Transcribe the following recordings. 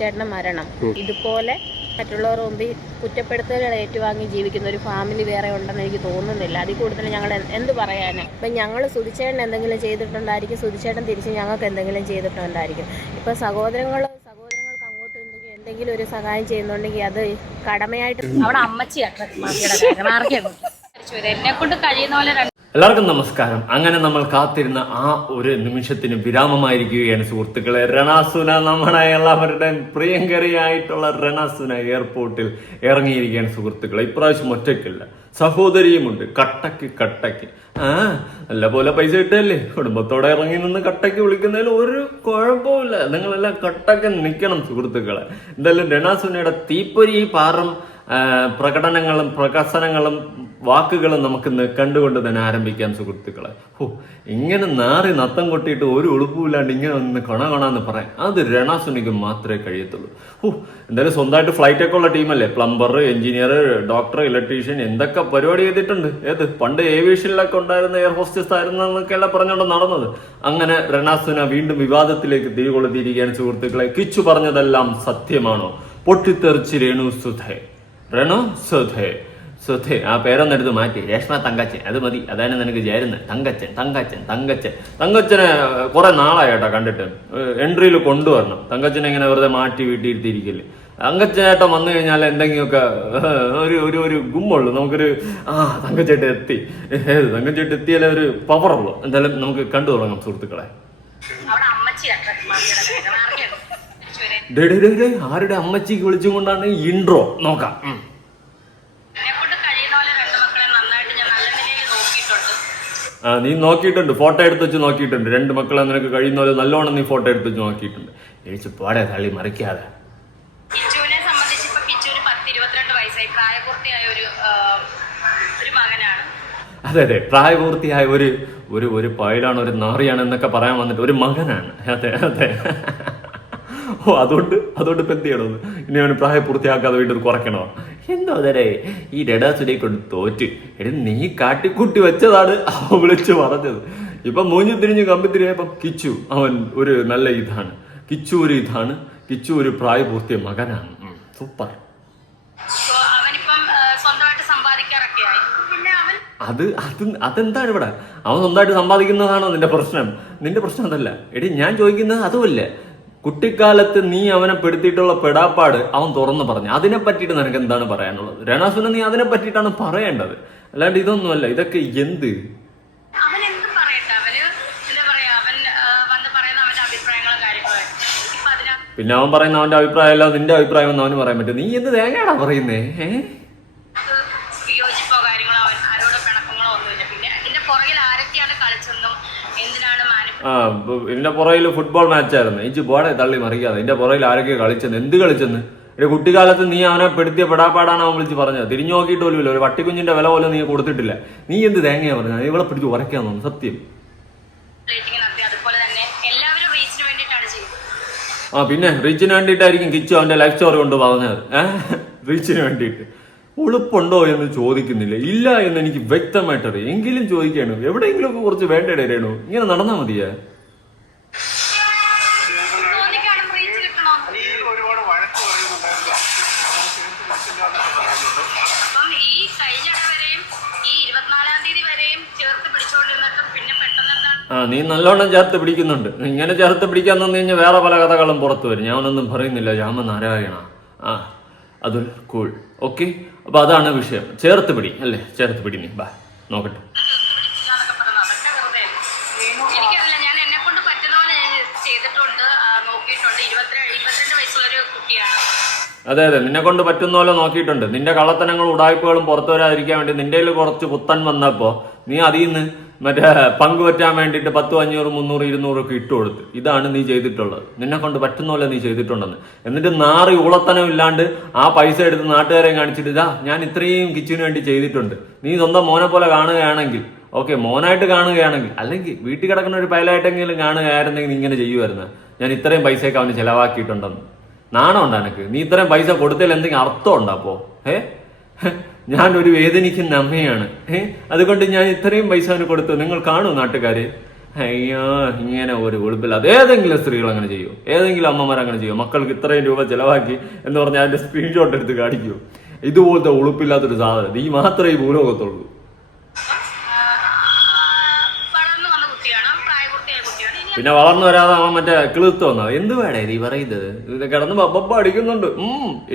ചേട്ടൻ്റെ മരണം ഇതുപോലെ മറ്റുള്ളവർ മുമ്പിൽ കുറ്റപ്പെടുത്തലുകൾ ഏറ്റുവാങ്ങി ജീവിക്കുന്ന ഒരു ഫാമിലി വേറെ ഉണ്ടെന്ന് എനിക്ക് തോന്നുന്നില്ല. അതിൽ കൂടുതൽ ഞങ്ങൾ എന്ത് പറയാനാണ്? ഇപ്പം ഞങ്ങൾ സുധിച്ചേട്ടൻ എന്തെങ്കിലും ചെയ്തിട്ടുണ്ടായിരിക്കും, സുധിച്ചേട്ടൻ തിരിച്ച് ഞങ്ങൾക്ക് എന്തെങ്കിലും ചെയ്തിട്ടുണ്ടായിരിക്കും. ഇപ്പം സഹോദരങ്ങൾക്ക് അങ്ങോട്ട് എന്തെങ്കിലും ഒരു സഹായം ചെയ്യുന്നുണ്ടെങ്കിൽ അത് കടമയായിട്ട് അവിടെ അമ്മച്ചി എന്നെ കൊണ്ട് കഴിയുന്ന പോലെ. എല്ലാവർക്കും നമസ്കാരം. അങ്ങനെ നമ്മൾ കാത്തിരുന്ന ആ ഒരു നിമിഷത്തിന് വിരാമമായിരിക്കുകയാണ് സുഹൃത്തുക്കളെ. രണാസുന, നമ്മുടെ എല്ലാവരുടെയും പ്രിയങ്കരിയായിട്ടുള്ള രണാസുന എയർപോർട്ടിൽ ഇറങ്ങിയിരിക്കുകയാണ് സുഹൃത്തുക്കളെ. ഇപ്രാവശ്യം ഒറ്റയ്ക്കല്ല, സഹോദരിയുമുണ്ട്. കട്ടക്ക് നല്ല പോലെ പൈസ കിട്ടല്ലേ, കുടുംബത്തോടെ ഇറങ്ങി നിന്ന് കട്ടക്ക് വിളിക്കുന്നതിൽ ഒരു കുഴപ്പമില്ല. നിങ്ങളെല്ലാം കട്ടക്ക് നിൽക്കണം സുഹൃത്തുക്കളെ. എന്തായാലും രണാസുനയുടെ തീപ്പൊരി പാറും പ്രകടനങ്ങളും പ്രകസനങ്ങളും വാക്കുകളും നമുക്കിന്ന് കണ്ടുകൊണ്ട് തന്നെ ആരംഭിക്കാം സുഹൃത്തുക്കളെ. ഇങ്ങനെ നാറി നത്തം കൊട്ടിയിട്ട് ഒരു ഉളുപ്പില്ലാണ്ട് ഇങ്ങനെ ഒന്ന് കൊണാന്ന് പറയാം, അത് രണാസുനയ്ക്ക് മാത്രമേ കഴിയത്തുള്ളൂ. എന്തായാലും സ്വന്തമായിട്ട് ഫ്ലൈറ്റ് ഒക്കെ ഉള്ള ടീമല്ലേ. പ്ലംബർ, എഞ്ചിനീയർ, ഡോക്ടർ, ഇലക്ട്രീഷ്യൻ, എന്തൊക്കെ പരിപാടി ചെയ്തിട്ടുണ്ട്. പണ്ട് ഏവിയേഷനിലൊക്കെ ഉണ്ടായിരുന്ന എയർ ഹോസ്റ്റസ് ആയിരുന്നൊക്കെയല്ല പറഞ്ഞുകൊണ്ട് നടന്നത്. അങ്ങനെ രണാസുന വീണ്ടും വിവാദത്തിലേക്ക് തിരികൊളുത്തിയിരിക്കുകയാണ് സുഹൃത്തുക്കളെ. കിച്ചു പറഞ്ഞതെല്ലാം സത്യമാണോ? പൊട്ടിത്തെറിച്ച് രണു സുധേ ആ പേരൊന്നെടുത്ത് മാറ്റി, രേഷ്മ തങ്കച്ചൻ അത് മതി, അതാണ് നിനക്ക് ചേരുന്നത്. തങ്കച്ചനെ കുറെ നാളായിട്ടോ കണ്ടിട്ട്. എൻട്രിയിൽ കൊണ്ടുവരണം തങ്കച്ചനെ. ഇങ്ങനെ വെറുതെ മാറ്റി വീട്ടിയിരുത്തിയിരിക്കില്ലേ. തങ്കച്ചേട്ടൻ വന്നു കഴിഞ്ഞാൽ എന്തെങ്കിലുമൊക്കെ ഒരു ഗുമ്മുള്ളൂ. നമുക്കൊരു തങ്കച്ചേട്ടൻ എത്തി, തങ്കച്ചേട്ടൻ എത്തിയാലേ ഒരു പവറുള്ളൂ. എന്തായാലും നമുക്ക് കണ്ടു തുടങ്ങാം സുഹൃത്തുക്കളെ. ആരുടെ അമ്മച്ചിക്ക് വിളിച്ചും കൊണ്ടാണ് ഇൻട്രോ നോക്കാം. നീ നോക്കിയിട്ടുണ്ട്, ഫോട്ടോ എടുത്ത് വെച്ച് നോക്കിയിട്ടുണ്ട്. രണ്ട് മക്കളെ നിനക്ക് കഴിയുന്ന പോലെ നല്ലോണം നീ ഫോട്ടോ എടുത്ത് വെച്ച് നോക്കിയിട്ടുണ്ട്. എഴിച്ച് പാടെ തള്ളി മറിക്കാതെ. അതെ, പ്രായപൂർത്തിയായ ഒരു പൈലാണ്, ഒരു നാറിയാണ് എന്നൊക്കെ പറയാൻ വന്നിട്ട് ഒരു മകനാണ്. അതെ. അതുകൊണ്ട് ഇപ്പൊ എന്ത് ചെയ്യണമെന്ന്? ഇനി അവന് പ്രായപൂർത്തിയാക്കാതെ വീണ്ടും കുറയ്ക്കണോ? എന്തോ അതേ ഈ രണാസുനെ കൊണ്ട് തോറ്റ്. നീ കാട്ടിക്കൂട്ടി വെച്ചതാണ് അവൻ വിളിച്ചു പറഞ്ഞത്. ഇപ്പൊ മൂഞ്ഞു തിരിഞ്ഞ് കമ്പിത്തിരിയപ്പം കിച്ചു അവൻ ഒരു നല്ല ഇതാണ്. കിച്ചു ഒരു പ്രായപൂർത്തിയ മകനാണ്. സൂപ്പർ. അതെന്താണ് ഇവിടെ? അവൻ സ്വന്തമായിട്ട് സമ്പാദിക്കുന്നതാണോ നിന്റെ പ്രശ്നം? നിന്റെ പ്രശ്നം അതല്ല. ഞാൻ ചോദിക്കുന്നത് അതുമല്ല. കുട്ടിക്കാലത്ത് നീ അവനെ പെടുത്തിയിട്ടുള്ള പെടാപ്പാട് അവൻ തുറന്നു പറഞ്ഞു. അതിനെ പറ്റിയിട്ട് നിനക്ക് എന്താണ് പറയാനുള്ളത്? രണാസുന, നീ അതിനെ പറ്റിയിട്ടാണ് പറയേണ്ടത്, അല്ലാണ്ട് ഇതൊന്നുമല്ല. ഇതൊക്കെ എന്ത്? പിന്നെ അവൻ പറയുന്ന അവന്റെ അഭിപ്രായം അല്ല നിന്റെ അഭിപ്രായം ഒന്നും അവന് പറയാൻ പറ്റും. നീ എന്ത് തേങ്ങയാടാ പറയുന്നേ? ഇതിന്റെ പുറകിൽ ഫുട്ബോൾ മാച്ചായിരുന്നു. ഇഞ്ചി പോടെ തള്ളി മറിക്കാതെ. ഇതിന്റെ പുറകിൽ ആരൊക്കെ കളിച്ചെന്ന്, എന്ത് കളിച്ചെന്ന്? കുട്ടിക്കാലത്ത് നീ അവനെ പെടുത്തിയ പെടാപ്പാടാണ് അവൻ വിളിച്ച് പറഞ്ഞത്. തിരിഞ്ഞു നോക്കിയിട്ട് പോലും ഇല്ല. ഒരു പട്ടിക്കുഞ്ഞിന്റെ വില പോലും നീ കൊടുത്തിട്ടില്ല. നീ എന്ത് തേങ്ങയാ പറഞ്ഞത്? ഇവളെ പിടിച്ച് ഉറക്കാൻ തോന്നുന്നു സത്യം. പിന്നെ റീച്ചിന് വേണ്ടിയിട്ടായിരിക്കും കിച്ചു അവന്റെ ലൈഫ് സ്റ്റോറി കൊണ്ട് പറഞ്ഞത്. റീച്ചിന് വേണ്ടിയിട്ട്. ഉളുപ്പുണ്ടോ എന്ന് ചോദിക്കുന്നില്ല. ഇല്ല എന്ന് എനിക്ക് വ്യക്തമായിട്ടറിയാം. എങ്കിലും ചോദിക്കാണ്. എവിടെയെങ്കിലും ഒക്കെ കുറച്ച് വേണ്ടേ രേണു? ഇങ്ങനെ നടന്നാ മതിയാ? നീ നല്ലോണം ചേർത്ത് പിടിക്കുന്നുണ്ട്. ഇങ്ങനെ ചേർത്ത് പിടിക്കാൻ തന്നു കഴിഞ്ഞാൽ വേറെ പല കഥകളും പുറത്തു വരും. ഞാനൊന്നും പറയുന്നില്ല. രാമനാരായണ. അതുൽ കൂൾ. ഓക്കെ, അപ്പൊ അതാണ് വിഷയം. ചേർത്ത് പിടി അല്ലേ? ചേർത്ത് പിടി. നീ ബാ നോക്കട്ടെ. അതെ, നിന്നെ കൊണ്ട് പറ്റുന്ന പോലെ നോക്കിയിട്ടുണ്ട്. നിന്റെ കള്ളത്തനങ്ങളും ഉടായ്പകളും പുറത്തു വരാതിരിക്കാൻ വേണ്ടി നിന്റെ കുറച്ച് പുത്തൻ വന്നപ്പോ നീ അതിൽ നിന്ന് മറ്റേ പങ്കുപറ്റാൻ വേണ്ടിയിട്ട് 10, 500, 300, 200 ഒക്കെ ഇട്ട് കൊടുത്ത്. ഇതാണ് നീ ചെയ്തിട്ടുള്ളത്. നിന്നെ കൊണ്ട് പറ്റുന്ന പോലെ നീ ചെയ്തിട്ടുണ്ടെന്ന്. എന്നിട്ട് നാറി ഉളത്തനം ഇല്ലാണ്ട് ആ പൈസ എടുത്ത് നാട്ടുകാരെ കാണിച്ചിട്ട് ഞാൻ ഇത്രയും കിച്ചുവിന് വേണ്ടി ചെയ്തിട്ടുണ്ട്. നീ സ്വന്തം മോനെ പോലെ കാണുകയാണെങ്കിൽ ഓക്കെ, മോനായിട്ട് കാണുകയാണെങ്കിൽ, അല്ലെങ്കിൽ വീട്ടിൽ കിടക്കുന്ന ഒരു പയലായിട്ടെങ്കിലും കാണുകയായിരുന്നെങ്കിൽ നീ ഇങ്ങനെ ചെയ്യുമായിരുന്നു. ഞാൻ ഇത്രയും പൈസയൊക്കെ അവന് ചെലവാക്കിയിട്ടുണ്ടെന്ന്. നാണം ഉണ്ടോ എനക്ക്? നീ ഇത്രയും പൈസ കൊടുത്തതിൽ എന്തെങ്കിലും അർത്ഥം ഉണ്ടോ? അപ്പോ ഞാനൊരു വേദനിക്കുന്ന അമ്മയാണ്. അതുകൊണ്ട് ഞാൻ ഇത്രയും പൈസ അവന് കൊടുത്തു. നിങ്ങൾ കാണൂ നാട്ടുകാര്. അയ്യോ ഇങ്ങനെ ഒരു ഉളുപ്പില്ലാതെ ഏതെങ്കിലും സ്ത്രീകൾ അങ്ങനെ ചെയ്യോ, ഏതെങ്കിലും അമ്മമാർ അങ്ങനെ ചെയ്യോ? മക്കൾക്ക് ഇത്രയും രൂപ ചെലവാക്കി എന്ന് പറഞ്ഞാൽ അതിന്റെ സ്ക്രീൻഷോട്ട് എടുത്ത് കാണിക്കുമോ? ഇതുപോലത്തെ ഉളുപ്പില്ലാത്തൊരു സാധനം ഈ മാത്രമേ ഈ ഭൂലോകത്തുള്ളൂ. പിന്നെ വളർന്നു വരാതെ അവൻ മറ്റേ കിളുത്ത് വന്നത് എന്ത് വേണേ നീ പറയുന്നത്? ഇത് കിടന്ന് ബബ്ബ അടിക്കുന്നുണ്ട്.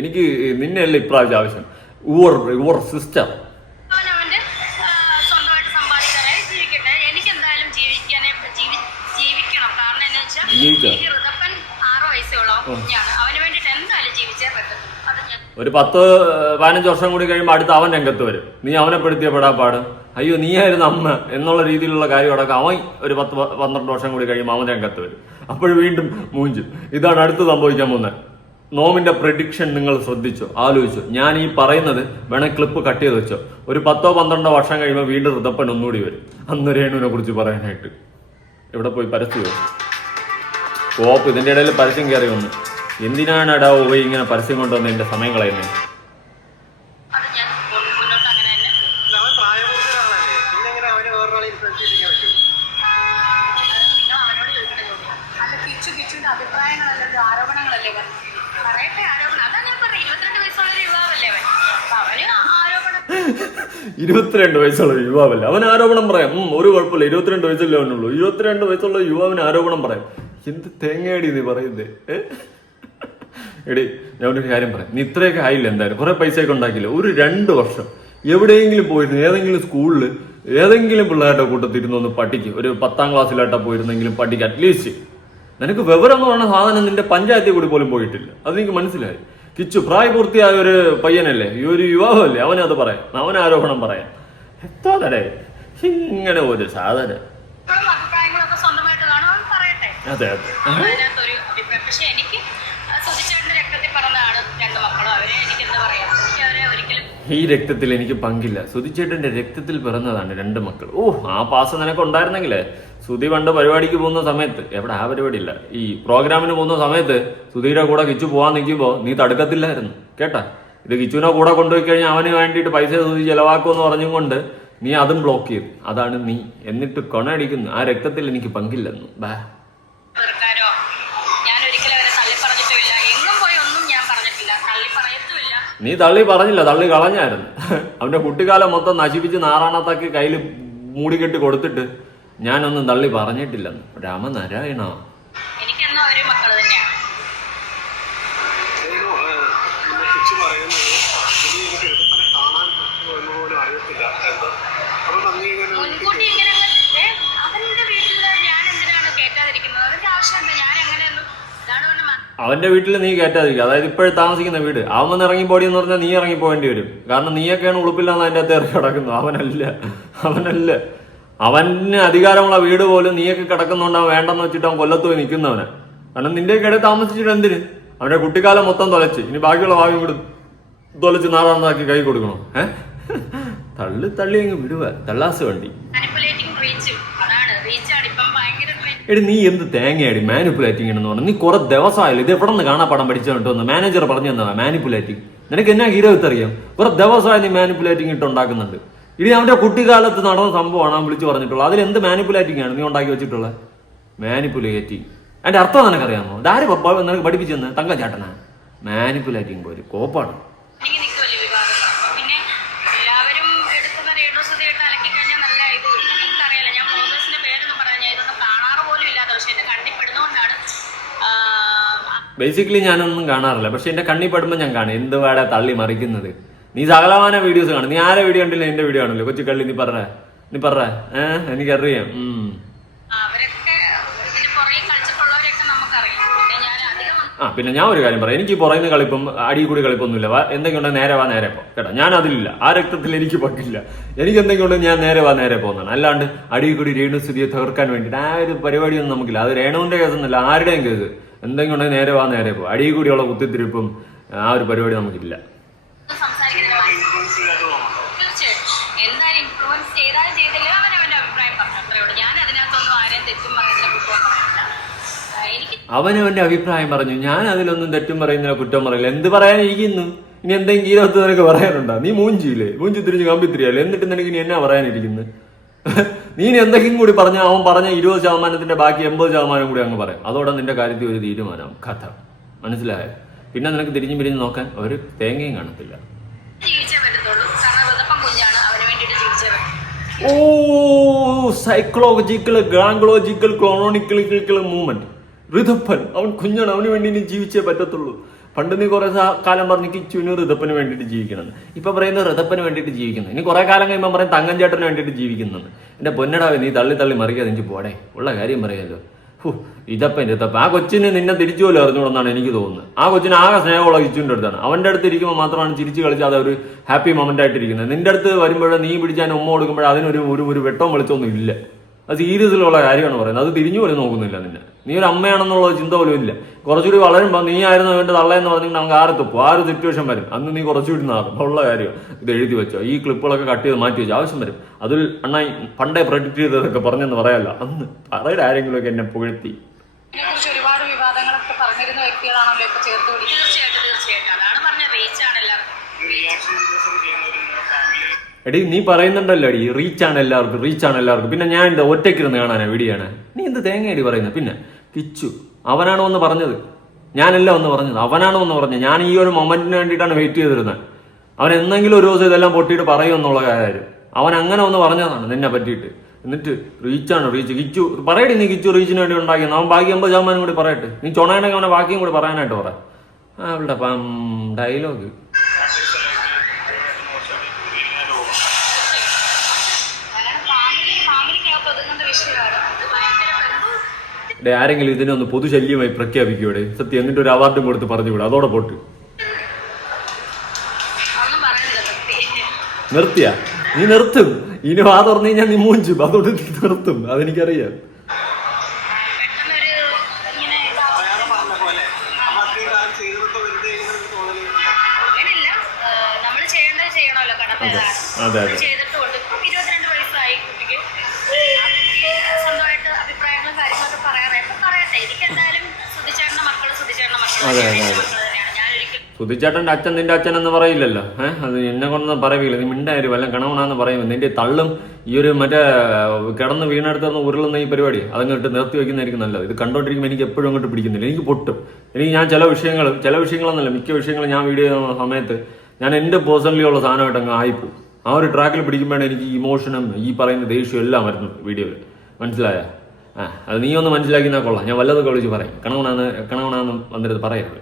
എനിക്ക് നിന്നെയല്ല ഇപ്രാവശ്യം ആവശ്യം, യുവർ സിസ്റ്റർ. ഒരു 10-15 വർഷം കൂടി കഴിയുമ്പോൾ അടുത്ത് അവൻ രംഗത്ത് വരും. നീ അവനെ പെടുത്തിയ പെടാപ്പാട്. അയ്യോ നീയായിരുന്നു അമ്മ എന്നുള്ള രീതിയിലുള്ള കാര്യം അടക്കം അവൻ ഒരു 10-12 വർഷം കൂടി കഴിയുമ്പോൾ അവൻ രംഗത്ത് വരും. അപ്പോഴും വീണ്ടും മൂഞ്ചും. ഇതാണ് അടുത്ത് സംഭവിക്കാൻ പോകുന്നത്. നോമിന്റെ പ്രഡിക്ഷൻ നിങ്ങൾ ശ്രദ്ധിച്ചോ, ആലോചിച്ചോ? ഞാൻ ഈ പറയുന്നത് വേണേ ക്ലിപ്പ് കട്ട് ചെയ്ത് വെച്ചോ. ഒരു 10-12 വർഷം കഴിയുമ്പോൾ വീണ്ടും ഋതപ്പൻ ഒന്നുകൂടി വരും. അന്ന് രേണുവിനെ കുറിച്ച് പറയാനായിട്ട് എവിടെ പോയി പരസ്യം കോപ്പ്. ഇതിന്റെ ഇടയിൽ പരസ്യം കയറി വന്നു. എന്തിനാണ് എടാ പോയി ഇങ്ങനെ പരസ്യം കൊണ്ടുവന്ന് എന്റെ സമയം കളയുന്നത്? ഇരുപത്തിരണ്ട് വയസ്സുള്ള യുവാവല്ല അവൻ ആരോപണം പറയാം. ഒരു കുഴപ്പമില്ല, 22 വയസ്സല്ലേ അവനുള്ളൂ. 22 വയസ്സുള്ള യുവാവിന് ആരോപണം പറയാം. എന്ത് തേങ്ങയാടി നീ പറയുന്നേ? എടി ഞാൻ ഒരു കാര്യം പറയാം, നീ ഇത്രയൊക്കെ ആയില്ല, എന്തായാലും കുറെ പൈസയൊക്കെ ഉണ്ടാക്കില്ല. ഒരു 2 വർഷം എവിടെയെങ്കിലും പോയിരുന്നു, ഏതെങ്കിലും സ്കൂളിൽ ഏതെങ്കിലും പിള്ളേരുടെ കൂട്ടത്തിരുന്ന് ഒന്ന് പഠിക്കും. ഒരു 10ാം ക്ലാസ്സിലായിട്ടാ പോയിരുന്നെങ്കിലും പഠിക്കും. അറ്റ്ലീസ്റ്റ് നിനക്ക് വിവരം എന്ന് പറഞ്ഞ സാധനം നിന്റെ പഞ്ചായത്തിൽ കൂടി പോലും പോയിട്ടില്ല. അത് എനിക്ക് മനസ്സിലായി. കിച്ചു പ്രായപൂർത്തിയായ ഒരു പയ്യനല്ലേ, ഈ ഒരു യുവാവല്ലേ, അവനത് പറയാം, അവൻ ആരോപണം പറയാം. എത്താതെ ഇങ്ങനെ ഒരു സാധനം. അതെ അതെ. ഈ രക്തത്തിൽ എനിക്ക് പങ്കില്ല. സുധിച്ചേട്ടന്റെ രക്തത്തിൽ പിറന്നതാണ് 2 മക്കൾ. ആ പാസ് നിനക്ക് ഉണ്ടായിരുന്നെങ്കിലേ സുധി പണ്ട് പരിപാടിക്ക് പോകുന്ന സമയത്ത്, എവിടെ ആ പരിപാടി ഇല്ല, ഈ പ്രോഗ്രാമിന് പോകുന്ന സമയത്ത് സുധീരെ കൂടെ കിച്ചു പോകാൻ നിൽക്കുമ്പോൾ നീ തടുക്കത്തില്ലായിരുന്നു കേട്ടാ. ഇത് കിച്ചുവിനെ കൂടെ കൊണ്ടുപോയി കഴിഞ്ഞാൽ അവന് വേണ്ടിയിട്ട് പൈസ സുധി ചെലവാക്കുമെന്ന് പറഞ്ഞും കൊണ്ട് നീ അതും ബ്ലോക്ക് ചെയ്തു. അതാണ് നീ. എന്നിട്ട് കൊണയടിക്കുന്നു ആ രക്തത്തിൽ എനിക്ക് പങ്കില്ലെന്നു. ബാ നീ തള്ളി പറഞ്ഞില്ല, തള്ളി കളഞ്ഞായിരുന്നു. അവന്റെ കുട്ടിക്കാലം മൊത്തം നശിപ്പിച്ച് നാറാണത്താക്കി കയ്യിൽ മൂടിക്കെട്ടി കൊടുത്തിട്ട് ഞാനൊന്നും തള്ളി പറഞ്ഞിട്ടില്ലെന്ന്. രാമനാരായണ. അവന്റെ വീട്ടിൽ നീ കയറ്റാതിരിക്കുക. അതായത് ഇപ്പോഴും താമസിക്കുന്ന വീട് അവൻ ഇറങ്ങിപ്പോടി എന്ന് പറഞ്ഞാൽ നീ ഇറങ്ങിപ്പോവേണ്ടി വരും. കാരണം നീയൊക്കെയാണ് ഉളുപ്പില്ലാന്ന് അതിന്റെ അകത്ത് ഇറങ്ങി കിടക്കുന്നത്. അവനല്ല അവന് അധികാരമുള്ള വീട് പോലും നീയൊക്കെ കിടക്കുന്നുണ്ട്. അവൻ വേണ്ടെന്ന് വെച്ചിട്ട് അവൻ കൊല്ലത്ത് പോയി നിൽക്കുന്നവന്. കാരണം നിന്റെ ഇടയിൽ താമസിച്ചിട്ട് എന്തിന്? അവന്റെ കുട്ടിക്കാലം മൊത്തം തൊലച്ച്, ഇനി ബാക്കിയുള്ള ഭാഗ്യം കൂടി തൊലച്ച് നാറാന്നാക്കി കൈ കൊടുക്കണോ? തള്ളി അങ്ങ് വിടുക. തള്ളാസ് വണ്ടി. എടി നീ എന്ത് തേങ്ങയാടി മാനിപ്പുലേറ്റിംഗ് എന്ന് പറഞ്ഞു? നീ കുറെ ദിവസമായാലും ഇത് എവിടെ നിന്ന് കാണാൻ പടം പഠിച്ചോണ്ട് വന്ന് മാനേജർ പറഞ്ഞു തന്നതാ മാനിപ്പുലേറ്റിംഗ്. നിനക്ക് എന്നാ ഹീറോ അറിയാം? കുറെ ദിവസമായി നീ മാനിപ്പുലേറ്റിംഗ് ഇട്ടുണ്ടാക്കുന്നുണ്ട്. ഇനി അവന്റെ കുട്ടിക്കാലത്ത് നടന്ന സംഭവമാണ് അവൻ വിളിച്ചു പറഞ്ഞിട്ടുള്ളത്. അതിലെന്ത് മാനിപ്പുലേറ്റിംഗ് ആണ് നീ ഉണ്ടാക്കി വെച്ചിട്ടുള്ളത്? മാനിപ്പുലേറ്റിംഗ് അതിന്റെ അർത്ഥം നിനക്കറിയാമോ? ഇതാര് നിനക്ക് പഠിപ്പിച്ചെന്ന്? തങ്കച്ചേട്ടനാ? മാനിപ്പുലേറ്റിംഗ് പോലെ കോപ്പാണ്. ബേസിക്കലി ഞാനൊന്നും കാണാറില്ല, പക്ഷെ എന്റെ കണ്ണി പെടുമ്പോൾ ഞാൻ കാണും. എന്ത് വേടാ തള്ളി മറിക്കുന്നത്? നീ സകലമാന വീഡിയോസ് കാണും. നീ ആരെ വീഡിയോ കണ്ടില്ല? എന്റെ വീഡിയോ ആണല്ലോ കൊച്ചു കള്ളി. നീ പറ എനിക്കറിയാം. പിന്നെ ഞാൻ ഒരു കാര്യം പറയാം, എനിക്ക് പുറയുന്ന കളിപ്പം അടി കൂടി കളിപ്പൊന്നുമില്ല. എന്തെങ്കിലും ഉണ്ടെങ്കിൽ നേരെ വാ നേരെ പോ കേട്ടോ. ഞാൻ അതിലില്ല, ആ രക്തത്തിൽ എനിക്ക് പറ്റില്ല. എനിക്ക് എന്തെങ്കിലും ഉണ്ടെങ്കിൽ ഞാൻ നേരെ വാ നേരെ പോകുന്നതാണ്. അല്ലാണ്ട് അടി കൂടി രേണുസുതിയെ തകർക്കാൻ വേണ്ടിയിട്ട് ആ ഒരു പരിപാടിയൊന്നും നമുക്കില്ല. അത് രേണുവിന്റെ കേസൊന്നുമില്ല, ആരുടെയും കേസ്. എന്തെങ്കിലും ഉണ്ടെങ്കിൽ നേരെ വാ നേരെ പോ. അടി കൂടിയുള്ള കുത്തിത്തിരിപ്പും ആ ഒരു പരിപാടി നമുക്കില്ല. അവനവന്റെ അഭിപ്രായം പറഞ്ഞു. ഞാൻ അതിലൊന്നും തെറ്റും പറയുന്നില്ല, കുറ്റം പറയില്ല. എന്ത് പറയാനിരിക്കുന്നു? ഇനി എന്തെങ്കിലും നിനക്ക് പറയാനുണ്ടോ? നീ മൂഞ്ചി തിരിഞ്ഞ് കമ്പിത്തിരിയല്ലേ? എന്നിട്ട് നിനക്ക് ഇനി എന്നാ പറയാനിരിക്കുന്നു? നീ എന്തെങ്കിലും കൂടി പറഞ്ഞ അവൻ പറഞ്ഞ 20% ബാക്കി 80% കൂടി അങ്ങ് പറയും. അതോടെ നിന്റെ കാര്യത്തിൽ ഒരു തീരുമാനം കഥ മനസ്സിലായോ? പിന്നെ നിനക്ക് തിരിഞ്ഞു പിരിഞ്ഞ് നോക്കാൻ ഒരു തേങ്ങയും കാണത്തില്ല. ഓ സൈക്കോളജിക്കൽ ഗാംഗ്ലോജിക്കൽ ക്ലോണോണിക്കൽ മൂവ്മെന്റ്. ഋതപ്പൻ അവൻ കുഞ്ഞാണ്, അവന് വേണ്ടി ഇനി ജീവിച്ചേ പറ്റത്തുള്ളൂ. പണ്ട് നീ കുറെ കാലം പറഞ്ഞ് കിച്ചുവിന് ഋതപ്പന് വേണ്ടിയിട്ട് ജീവിക്കണം. ഇപ്പൊ പറയുന്നത് ഋതപ്പന് വേണ്ടിയിട്ട് ജീവിക്കുന്നത്. ഇനി കുറെ കാലം കഴിയുമ്പോൾ പറയും തങ്ങൻ ചേട്ടന് വേണ്ടിയിട്ട് ജീവിക്കുന്നത്. എന്റെ പൊന്നടാവേ നീ തള്ളി മറിയാതെ എനിക്ക് പോടേ. ഉള്ള കാര്യം പറയാലോ. ഇതപ്പൻ ആ കൊച്ചിന് നിന്നെ തിരിച്ചു പോലും അറിഞ്ഞോളെന്നാണ് എനിക്ക് തോന്നുന്നത്. ആ കൊച്ചിന് ആകെ സ്നേഹമുള്ള കിച്ചുവിന്റെ അടുത്താണ്. അവന്റെ അടുത്ത് ഇരിക്കുമ്പോൾ മാത്രമാണ് ചിരിച്ചു കളിച്ച് അത് ഒരു ഹാപ്പി മൊമെന്റ് ആയിട്ടിരിക്കുന്നത്. നിന്റെ അടുത്ത് വരുമ്പോഴേ നീ പിടിച്ചാൽ ഉമ്മ കൊടുക്കുമ്പോഴേ അതിനൊരു വെട്ടവും വെളിച്ചൊന്നും ഇല്ല. അത് സീരിയസിലുള്ള കാര്യമാണ് പറയുന്നത്. അത് തിരിഞ്ഞു പോലും നോക്കുന്നില്ല നിന്നെ. നീ ഒരു അമ്മയാണെന്നുള്ള ചിന്ത പോലും ഇല്ല. കുറച്ചുകൂടി വളരുമ്പോൾ നീ ആയിരുന്നു അവന്റെ തള്ളയെന്ന് പറഞ്ഞെങ്കിൽ നമുക്ക് ആരത്തൊപ്പം ആ ഒരു സിറ്റുവേഷൻ വരും. അന്ന് നീ കുറച്ചുകൂടി നാറും. ഉള്ള കാര്യം ഇത് എഴുതി വെച്ചോ. ഈ ക്ലിപ്പുകളൊക്കെ കട്ട് ചെയ്ത് മാറ്റി വെച്ചോ. ആവശ്യം വരും. അതിൽ അണ്ണാ പണ്ടേ പ്രൊഡിക്റ്റ് ചെയ്തതൊക്കെ പറഞ്ഞെന്ന് പറയാമല്ലോ. അന്ന് പറയുടെ ആരെങ്കിലുമൊക്കെ എന്നെ പുകഴ്ത്തി. ഒരുപാട് വിവാദങ്ങളൊക്കെ പറഞ്ഞിരുന്ന വ്യക്തികളാണല്ലോ ഇപ്പൊ ചേർത്ത് പിടിക്കുന്നത്. തീർച്ചയായിട്ടും അതാണ് പറഞ്ഞ റീച്ചാണ് എല്ലാവർക്കും. എടി നീ പറയുന്നുണ്ടല്ലോ അടി റീച്ചാണ് എല്ലാവർക്കും. പിന്നെ ഞാൻ എന്താ ഒറ്റയ്ക്കിരുന്ന് കാണാനാ വീഡിയോയാണ്? നീ എന്ത് തേങ്ങയടി പറയുന്നത്? പിന്നെ കിച്ചു അവനാണോ എന്ന് പറഞ്ഞത്? ഞാനല്ല ഒന്ന് പറഞ്ഞത്, അവനാണോ എന്ന് പറഞ്ഞത്. ഞാൻ ഈ ഒരു മൊമെന്റിന് വേണ്ടിയിട്ടാണ് വെയിറ്റ് ചെയ്തിരുന്നത്. അവൻ എന്തെങ്കിലും ഒരു ദിവസം ഇതെല്ലാം പൊട്ടിയിട്ട് പറയുമെന്നുള്ള കാര്യം അവൻ അങ്ങനെ ഒന്ന് പറഞ്ഞതാണ് നിന്നെ പറ്റിയിട്ട്. എന്നിട്ട് റീച്ച് കിച്ചു പറയടി. നീ കിച്ചു റീച്ചിന് വേണ്ടി ഉണ്ടാക്കിയെന്ന് അവൻ ബാക്കി 50% കൂടി പറയട്ടെ. നീ ചൊണയാണെങ്കിൽ അവനെ ബാക്കിയും കൂടി പറയാനായിട്ട് പറ. അവളുടെ ഡയലോഗ് ആരെങ്കിലും ഇതിനൊന്ന് പൊതുശല്യമായി പ്രഖ്യാപിക്കൂടെ? സത്യം. എന്നിട്ട് ഒരു അവാർഡും കൊടുത്ത് പറഞ്ഞുകൂടെ? അതോടെ പൊട്ട്. നിർത്തിയാ? നീ നിർത്തും. ഇനി വാ തുറന്നു കഴിഞ്ഞാൽ നീ മൂഞ്ചും. അതുകൊണ്ട് നീ നിർത്തും. അതെനിക്കറിയാം. അതെ അതെ. അതെ അതെ അതെ. സുധിച്ചേട്ടൻ്റെ അച്ഛൻ നിന്റെ അച്ഛൻ എന്ന് പറയില്ലല്ലോ. അത് എന്നെ കൊണ്ടൊന്നും പറയില്ല. നീ മിണ്ടായിരുന്നു വല്ല കണവനാന്ന് പറയുമ്പോൾ നിന്റെ തള്ളും ഈ ഒരു മറ്റേ കിടന്ന് വീണെടുത്തുനിന്ന് ഉരുളുന്ന ഈ പരിപാടി അതങ്ങോട്ട് നിർത്തി വെക്കുന്നതായിരിക്കും നല്ലത്. ഇത് കണ്ടോണ്ടിരിക്കുമ്പോൾ എനിക്ക് എപ്പോഴും അങ്ങോട്ട് പിടിക്കുന്നില്ല. എനിക്ക് പൊട്ടും. ഞാൻ ചില വിഷയങ്ങളെന്നല്ല മിക്ക വിഷയങ്ങളും ഞാൻ വീഡിയോ ചെയ്യുന്ന സമയത്ത് ഞാൻ എൻ്റെ പേഴ്സണലി ഉള്ള സാധനമായിട്ട് അങ്ങ് ആയിപ്പോവും. ആ ഒരു ട്രാക്കിൽ പിടിക്കുമ്പോഴാണ് എനിക്ക് ഇമോഷനും ഈ പറയുന്ന ദേഷ്യവും എല്ലാം വരുന്നു വീഡിയോയിൽ. മനസ്സിലായ? അത് നീ ഒന്ന് മനസ്സിലാക്കിയാൽ കൊള്ളാം. ഞാൻ വല്ലതൊക്കെ വിളിച്ച് പറയും. കണവനാന്ന് വന്നിട്ട് പറയരുത്.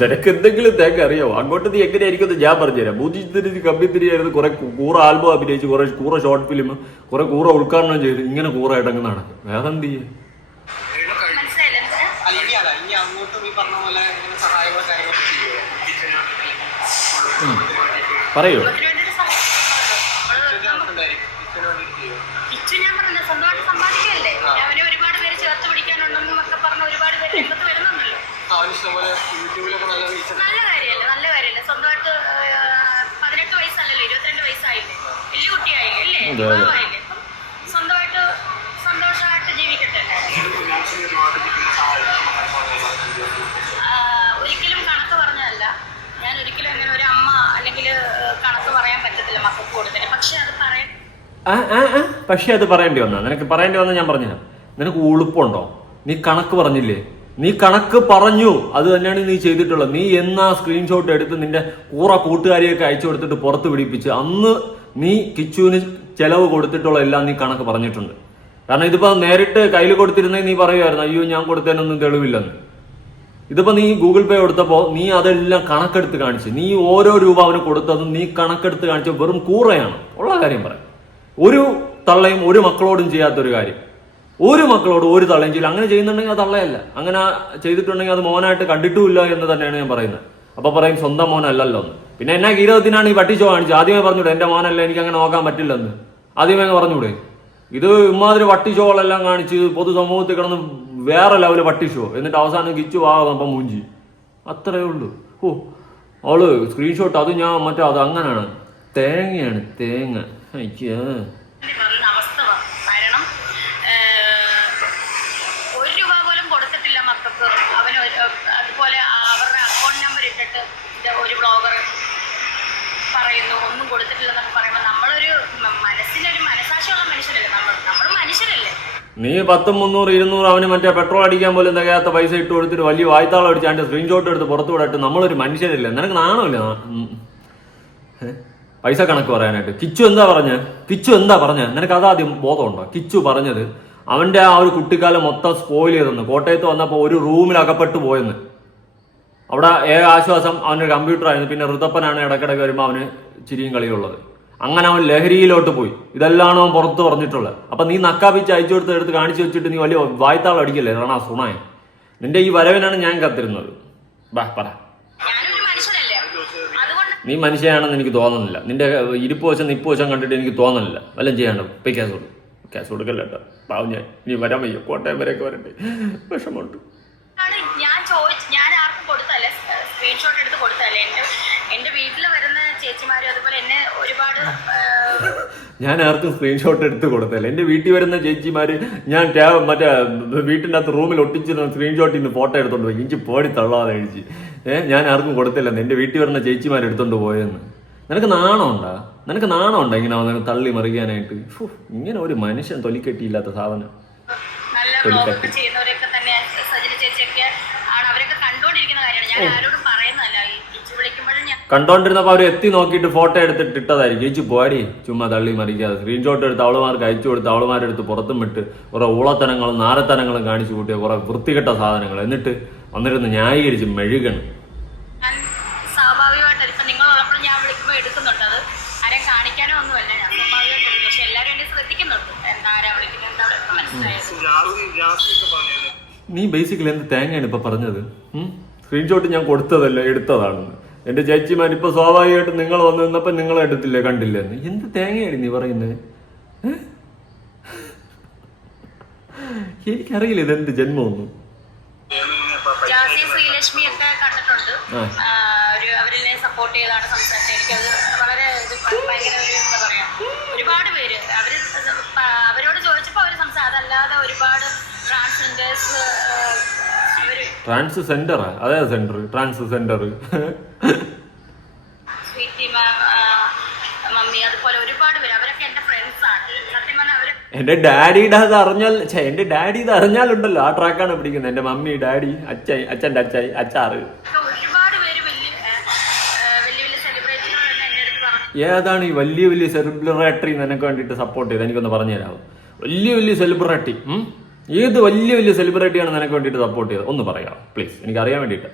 നിനക്ക് എന്തെങ്കിലും തേങ്ങ അറിയാമോ? അങ്ങോട്ട് നീ എങ്ങനെയായിരിക്കും ഞാൻ പറഞ്ഞുതരാം. ബുദ്ധിത്തിരി കമ്പിത്തിരിയായിരുന്നു. കുറെ കൂറ ആൽബം അഭിനയിച്ച്, കുറെ കൂറ ഷോർട്ട് ഫിലിം, കുറെ കൂറ ഉദ്ഘാടനം ചെയ്ത് ഇങ്ങനെ കൂറായിട്ട് അങ്ങ് നടക്കും. വേറെ എന്ത് ചെയ്യും? പറയൂ. നല്ല കാര്യമല്ലേ? സ്വന്തമായിട്ട് 18 വയസ്സല്ലല്ലോ, 22 വയസ്സായില്ലേ, വലിയ കുട്ടിയായില്ലേ, സ്വന്തമായിട്ട് സന്തോഷമായിട്ട് ജീവിക്കട്ടെ. ഒരിക്കലും കണക്ക് പറഞ്ഞതല്ല. ഞാൻ ഒരിക്കലും അങ്ങനെ ഒരു അമ്മ അല്ലെങ്കിൽ കണക്ക് പറയാൻ പറ്റത്തില്ല മക്കൾക്ക് കൊടുത്തിട്ട്. പക്ഷെ അത് പറയേണ്ടി വന്നാ നിനക്ക് പറയേണ്ടി വന്ന ഞാൻ പറഞ്ഞുതരാം. നിനക്ക് ഉളുപ്പുണ്ടോ? നീ കണക്ക് പറഞ്ഞില്ലേ? നീ കണക്ക് പറഞ്ഞു. അത് തന്നെയാണ് നീ ചെയ്തിട്ടുള്ളത്. നീ എന്നാ സ്ക്രീൻഷോട്ട് എടുത്ത് നിന്റെ കൂട്ടുകാരിയൊക്കെ അയച്ചു കൊടുത്തിട്ട് പുറത്ത് പിടിപ്പിച്ച് അന്ന് നീ കിച്ചുവിന് ചെലവ് കൊടുത്തിട്ടുള്ള എല്ലാം നീ കണക്ക് പറഞ്ഞിട്ടുണ്ട്. കാരണം ഇതിപ്പോ നേരിട്ട് കയ്യിൽ കൊടുത്തിരുന്നെങ്കിൽ നീ പറയുമായിരുന്നു അയ്യോ ഞാൻ കൊടുത്തതിനൊന്നും തെളിവില്ലെന്ന്. ഇതിപ്പോ നീ ഗൂഗിൾ പേ കൊടുത്തപ്പോ നീ അതെല്ലാം കണക്കെടുത്ത് കാണിച്ച്, നീ ഓരോ രൂപ അവന് കൊടുത്തതും നീ കണക്കെടുത്ത് കാണിച്ച വെറും കൂറയാണ്. ഉള്ള കാര്യം പറയാം. ഒരു തള്ളയും ഒരു മക്കളോടും ചെയ്യാത്തൊരു കാര്യം. ഒരു മക്കളോട് ഒരു തള്ളയും ചെയ്യില്ല. അങ്ങനെ ചെയ്യുന്നുണ്ടെങ്കിൽ അത് തള്ളയല്ല. അങ്ങനെ ചെയ്തിട്ടുണ്ടെങ്കിൽ അത് മോനായിട്ട് കണ്ടിട്ടുമില്ല എന്ന് തന്നെയാണ് ഞാൻ പറയുന്നത്. അപ്പൊ പറയും സ്വന്തം മോനല്ലല്ലോ എന്ന്. പിന്നെ എന്നാ ഗീരവത്തിനാണ് ഈ പട്ടിച്ചോ കാണിച്ചു? ആദ്യമേ പറഞ്ഞൂടെ എന്റെ മോനല്ല, എനിക്ക് അങ്ങനെ നോക്കാൻ പറ്റില്ലെന്ന് ആദ്യമേ പറഞ്ഞൂടെ? ഇത് ഇമാതിരി പട്ടിഷോകളെല്ലാം കാണിച്ച് പൊതുസമൂഹത്തിൽ കിടന്ന് വേറെ ലെവല് പട്ടിഷോ. എന്നിട്ട് അവസാനം കിച്ചു ആകുമ്പോ മൂഞ്ചി. അത്രേ ഉള്ളൂ. അവള് സ്ക്രീൻഷോട്ട് അത് ഞാൻ മറ്റേ അത് അങ്ങനെയാണ്. തേങ്ങയാണ് തേങ്ങ. അയ്യോ അതുപോലെ അവരുടെ അക്കൗണ്ട് നമ്പർ ഇട്ടിട്ട് ഒരു ബ്ലോഗർ നീ 10, 300, 200 അവന് മറ്റേ പെട്രോൾ അടിക്കാൻ പോലും തികയാത്ത പൈസ ഇട്ട് കൊടുത്തിട്ട് വലിയ വായ്ത്താളം അടിച്ച് അതിന്റെ സ്ക്രീൻഷോട്ട് എടുത്ത് പുറത്തു വിടട്ട്. നമ്മളൊരു മനുഷ്യരല്ലേ, നിനക്ക് നാണമില്ല? പൈസ കണക്ക് പറയാനായിട്ട് കിച്ചു എന്താ പറഞ്ഞ നിനക്ക് അതാദ്യം ബോധമുണ്ടോ? കിച്ചു പറഞ്ഞത് അവന്റെ ആ ഒരു കുട്ടിക്കാലം മൊത്തം സ്പോയിൽ ചെയ്തെന്ന്. കോട്ടയത്ത് വന്നപ്പോൾ ഒരു റൂമിൽ അകപ്പെട്ടു പോയെന്ന്. അവിടെ ഏക ആശ്വാസം അവനൊരു കമ്പ്യൂട്ടറായിരുന്നു. പിന്നെ ഋതപ്പനാണ് ഇടയ്ക്കിടയ്ക്ക് വരുമ്പോൾ അവന് ചിരിയും കളിയുള്ളത്. അങ്ങനെ അവൻ ലഹരിയിലോട്ട് പോയി. ഇതെല്ലാം അവൻ പുറത്ത് പറഞ്ഞിട്ടുള്ളത്. അപ്പൊ നീ നക്കാപ്പിച്ച് അയച്ചു കൊടുത്ത് എടുത്ത് കാണിച്ചു വെച്ചിട്ട് നീ വലിയ വായ്ത്താളം അടിക്കല്ലേ സുണായ? നിന്റെ ഈ വരവിനാണ് ഞാൻ കത്തിരുന്നത്. പറ. നീ മനുഷ്യയാണെന്ന് എനിക്ക് തോന്നുന്നില്ല. നിന്റെ ഇരിപ്പ് വശം നിപ്പ് വശം കണ്ടിട്ട് എനിക്ക് തോന്നുന്നില്ല. വല്ലതും ചെയ്യാണ്ട് പോയി ക്യാഷ് കൊടുക്കല്ല കേട്ടോ. പാവം ഞാൻ ഇനി വരാൻ വയ്യ. കോട്ടയം വരെയൊക്കെ വരട്ടെ, വിഷമമുണ്ട്. ഞാൻ ആർക്കും കൊടുത്തല്ലേ, സ്ക്രീൻഷോട്ട് എടുത്ത് കൊടുത്തല്ലേ. എന്റെ വീട്ടിൽ വരുന്ന ചേച്ചിമാരും അതുപോലെ എന്നെ ഒരുപാട് ഞാൻ ആർക്കും സ്ക്രീൻഷോട്ട് എടുത്ത് കൊടുത്തല്ലേ. എന്റെ വീട്ടിൽ വരുന്ന ചേച്ചിമാര് ഞാൻ മറ്റേ വീട്ടിൻ്റെ അകത്ത് റൂമിൽ ഒട്ടിച്ചിരുന്ന സ്ക്രീൻഷോട്ടിൽ നിന്ന് ഫോട്ടോ എടുത്തോണ്ട് പോയി. ഇഞ്ചി പോടി തള്ളാതെ കഴിച്ച്. ഞാൻ ആർക്കും കൊടുത്തില്ലെന്ന്. എന്റെ വീട്ടിൽ വരുന്ന ചേച്ചിമാർ എടുത്തോണ്ട് പോയെന്ന്. നിനക്ക് നാണമുണ്ടോ ഇങ്ങനെ വന്ന് തള്ളി മറിക്കാനായിട്ട്? ഇങ്ങനെ ഒരു മനുഷ്യൻ തൊലിക്കെട്ടിയില്ലാത്ത സാധനം. നല്ല ചെയ്യുന്നവരൊക്കെ തന്നെ സജിന ചേച്ചിയൊക്കെ ആണ്, അവരൊക്കെ കണ്ടോണ്ടിരിക്കുന്ന കാര്യമാണ്. ഞാൻ ആരോടും പറയുന്നതല്ല. കണ്ടോണ്ടിരുന്നപ്പോ അവര് എത്തി നോക്കിയിട്ട് ഫോട്ടോ എടുത്തിട്ട് ഇട്ടതായിരിക്കും. ചേച്ചി പോടി, ചുമ്മാ തള്ളി മറിക്കാതെ. സ്ക്രീൻഷോട്ട് എടുത്ത് അവളുമാർക്ക് അയച്ചു കൊടുത്ത് അവളുമാരെടുത്ത് പുറത്തും വിട്ട് കുറെ ഊളത്തനങ്ങളും നാരത്തനങ്ങളും കാണിച്ചു കൂട്ടിയ കുറെ വൃത്തികെട്ട സാധനങ്ങൾ. എന്നിട്ട് വന്നിരുന്ന് ന്യായീകരിച്ച് മെഴുകണം. സ്വാഭാവികമായിട്ട് ഇപ്പൊ നിങ്ങളുള്ളപ്പോൾ ഞാൻ വിളിക്കുമ്പോൾ എടുക്കുന്നുണ്ട്. അത് ആരെയും കാണിക്കാനോ ഒന്നുമല്ല, ഞാൻ സ്വാഭാവികമായിട്ട്. പക്ഷെ എല്ലാവരും എന്നെ ശ്രദ്ധിക്കുന്നുണ്ട്. എന്താരാ വിളിക്കുന്നത്, എന്താ മനസ്സിലായത്. നീ ബേസിക്കലി എന്ത് തേങ്ങയാണ് ഇപ്പൊ പറഞ്ഞത്? സ്ക്രീൻഷോട്ട് ഞാൻ കൊടുത്തതല്ല, എടുത്തതാണെന്ന്. എന്റെ ചേച്ചിമാർ ഇപ്പൊ സ്വാഭാവികമായിട്ട് നിങ്ങൾ വന്നു നിന്നപ്പോ നിങ്ങളെ എടുത്തില്ലേ, കണ്ടില്ലെന്ന്. എന്ത് തേങ്ങയാണ് നീ പറയുന്നത്? എനിക്കറിയില്ല ഇതെന്ത് ജന്മമൊന്നും. ശ്രീലക്ഷ്മി ഒക്കെ കണ്ടിട്ടുണ്ട്. അവരെന്നെ സപ്പോർട്ട് ചെയ്താണ് സംസാരിച്ചത്. എനിക്കത് വളരെ ഭയങ്കര ഒരു എന്താ പറയാ, ഒരുപാട് പേര് അവരോട് ചോദിച്ചപ്പോ അവര് അതല്ലാതെ ഒരുപാട് ട്രാൻസ്ജെൻഡറാ? അതേ സെന്റർ ട്രാൻസ്ജെൻഡർ മമ്മി അതുപോലെ ഒരുപാട് പേര്, അവരൊക്കെ എന്റെ ഫ്രണ്ട്സ് ആണ്. സത്യം പറഞ്ഞാൽ അവര് എന്റെ ഡാഡിയുടെ അത് അറിഞ്ഞാൽ, എന്റെ ഡാഡി ഇത് അറിഞ്ഞാലുണ്ടല്ലോ ആ ട്രാക്കാണ് പിടിക്കുന്നത്. എന്റെ മമ്മി, ഡാഡി, അച്ഛൻ്റെ അച്ചാറ്. ഒരുപാട് പേര് വലിയ വലിയ സെലിബ്രിറ്റികൾ എന്റെ അടുത്ത് പറഞ്ഞു. ഏതാണ് ഈ വലിയ സെലിബ്രിറ്റി നിനക്ക് വേണ്ടിയിട്ട് സപ്പോർട്ട് ചെയ്ത്? എനിക്കൊന്ന് പറഞ്ഞു തരാമോ? വലിയ സെലിബ്രിറ്റി, ഏത് വലിയ സെലിബ്രിറ്റിയാണ് നിനക്ക് വേണ്ടിയിട്ട് സപ്പോർട്ട് ചെയ്തത്? ഒന്ന് പറയാം പ്ലീസ്, എനിക്ക് അറിയാൻ വേണ്ടിയിട്ട്.